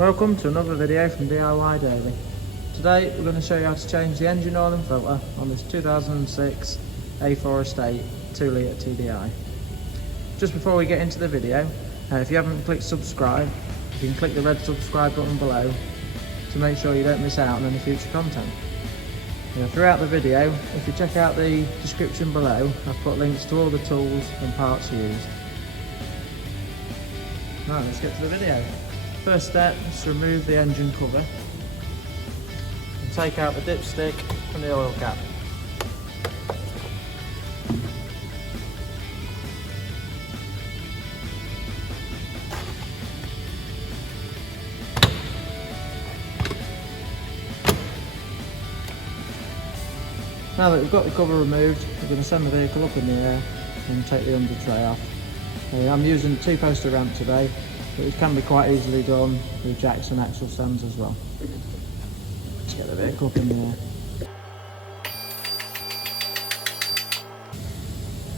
Welcome to another video from DIY Daily. Today we're going to show you how to change the engine oil and filter on this 2006 A4 Estate 2 litre TDI. Just before we get into the video, if you haven't clicked subscribe, you can click the red subscribe button below to make sure you don't miss out on any future content. Throughout the video, if you check out the description below, I've put links to all the tools and parts used. Right, let's get to the video. First step is to remove the engine cover and take out the dipstick and the oil cap. Now that we've got the cover removed, we're going to send the vehicle up in the air and take the under tray off. I'm using 2-poster ramp today, but it can be quite easily done with jacks and axle stands as well. Let's get the vehicle up in the air.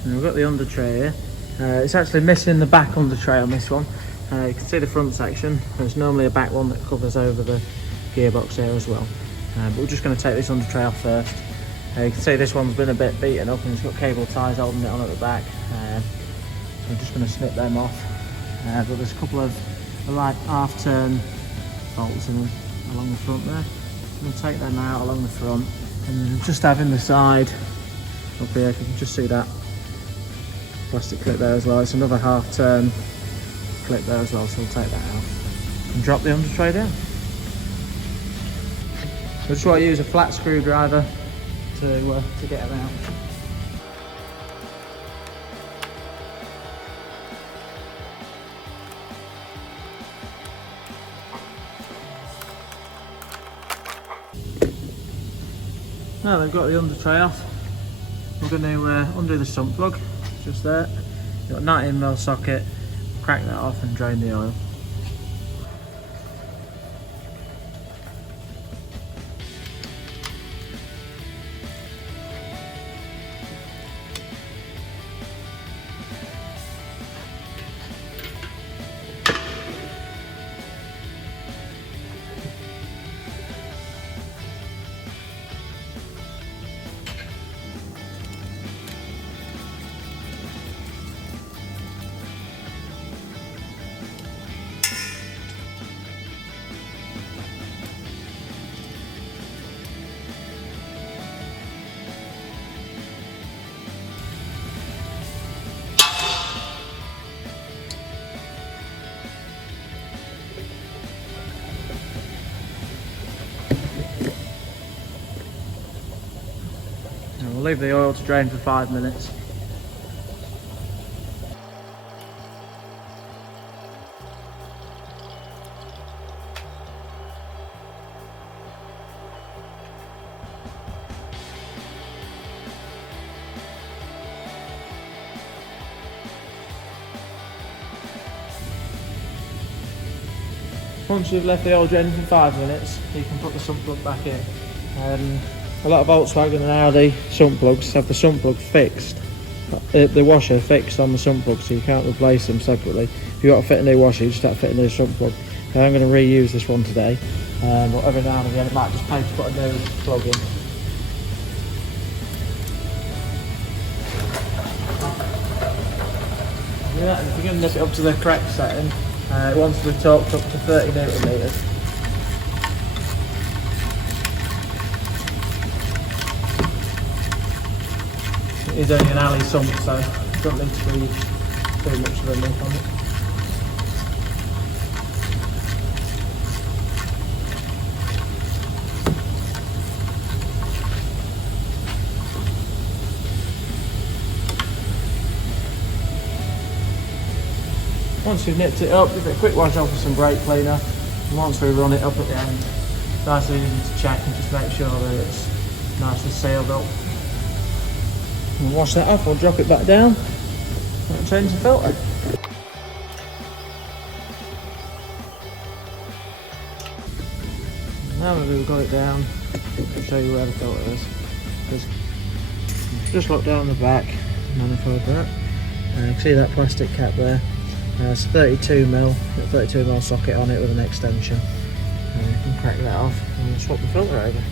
Now we've got the under tray here. It's actually missing the back under tray on this one. You can see the front section. There's normally a back one that covers over the gearbox here as well. But we're just going to take this under tray off first. You can see this one's been a bit beaten up and it's got cable ties holding it on at the back. So I'm just going to snip them off. But there's a couple of light half-turn bolts in them along the front there. I'm going to take them out along the front and then just having the side up here, if you can just see that plastic clip there as well. It's another half-turn clip there as well, so we'll take that out and drop the under tray down. So I just want to use a flat screwdriver to get them out. Now they've got the under tray off, we're going to undo the sump plug, just there. You've got a 19mm socket, crack that off and drain the oil. We'll leave the oil to drain for 5 minutes. Once you've left the oil draining for 5 minutes, you can put the sump plug back in. A lot of Volkswagen and Audi sump plugs have the sump plug fixed, the washer fixed on the sump plug, so you can't replace them separately. If you've got to fit a new washer, you just have to fit a new sump plug. Now, I'm going to reuse this one today, but every now and again it might just pay to put a new plug in. Yeah, and if you're going to nip it up to the correct setting, it wants to be torqued up to 30 Newton meters. It is only an alley sump, so you don't need to be too much of a nip on it. Once you've nipped it up, give it a quick wash off with some brake cleaner, and once we run it up at the end, it's nice and easy to check and just make sure that it's nicely sealed up. We'll wash that off, we'll drop it back down and change the filter. Now that we've got it down, I'll show you where the filter is. Just look down the back, manifold there. You can see that plastic cap there. It's 32mm, 32mm socket on it with an extension. You can crack that off and we'll swap the filter over.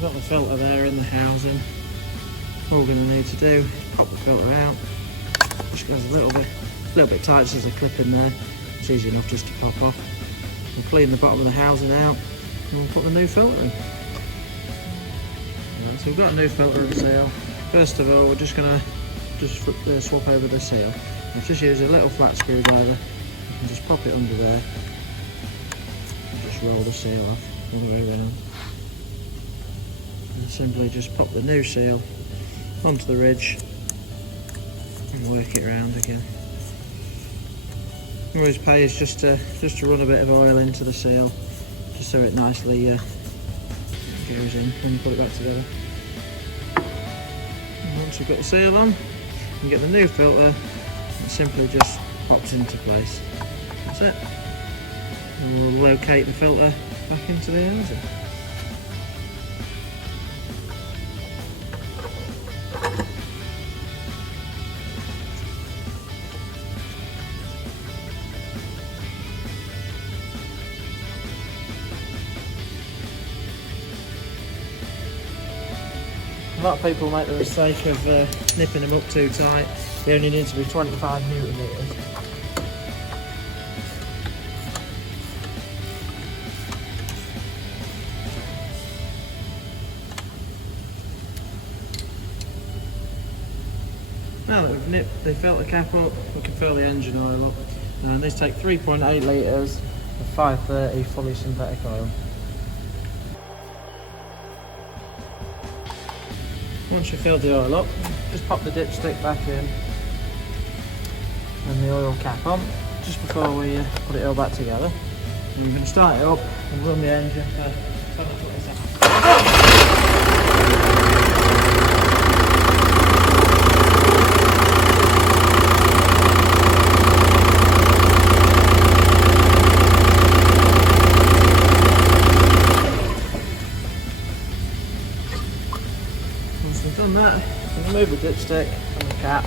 Got the filter there in the housing. All we're going to need to do is pop the filter out. Just goes a little bit tight, so there's a clip in there. It's easy enough just to pop off. We'll clean the bottom of the housing out and we'll put the new filter in. Right, so we've got a new filter and seal. First of all, we're just going to swap over the seal. We'll just use a little flat screwdriver. You can just pop it under there and just roll the seal off all the way around. And simply just pop the new seal onto the ridge and work it around again. Always pays just to run a bit of oil into the seal, just so it nicely goes in when you put it back together. And once we've got the seal on, you get the new filter. It simply just pops into place. That's it. And we'll locate the filter back into the housing. A lot of people make the mistake of nipping them up too tight. They only need to be 25 newton meters. Now that we've nipped the filter cap up, we can fill the engine oil up. And these take 3.8 litres of 530 fully synthetic oil. Once you've filled the oil up, just pop the dipstick back in and the oil cap on just before we put it all back together. And we're going to start it up and run the engine for 10 or 20 seconds. Once we've done that, we'll remove the dipstick and the cap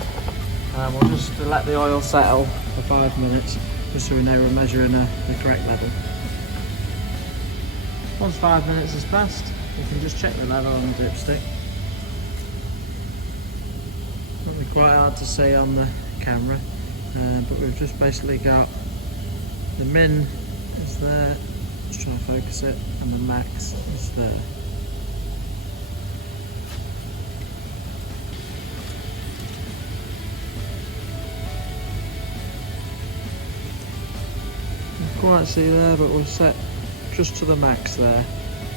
and we'll just let the oil settle for 5 minutes just so we know we're measuring the correct level. Once 5 minutes has passed, you can just check the level on the dipstick. It'll be quite hard to see on the camera, but we've just basically got the min is there, just trying to focus it, and the max is there. Quite see there, but we'll set just to the max there,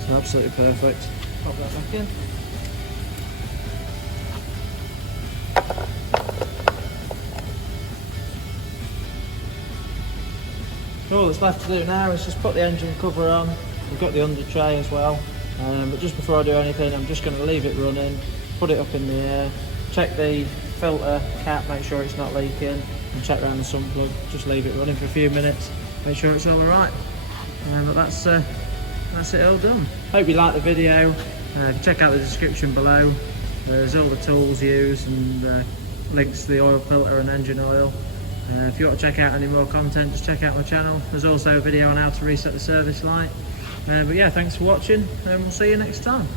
so absolutely perfect. Pop that back in. So all that's left to do now is just put the engine cover on. We've got the under tray as well, but just before I do anything I'm just going to leave it running, put it up in the air, check the filter cap, make sure it's not leaking, and check around the sump plug. Just leave it running for a few minutes, make sure it's all alright. But that's it all done. Hope you liked the video. Check out the description below. There's all the tools used and links to the oil filter and engine oil. If you want to check out any more content, just check out my channel. There's also a video on how to reset the service light. But yeah, thanks for watching and we'll see you next time.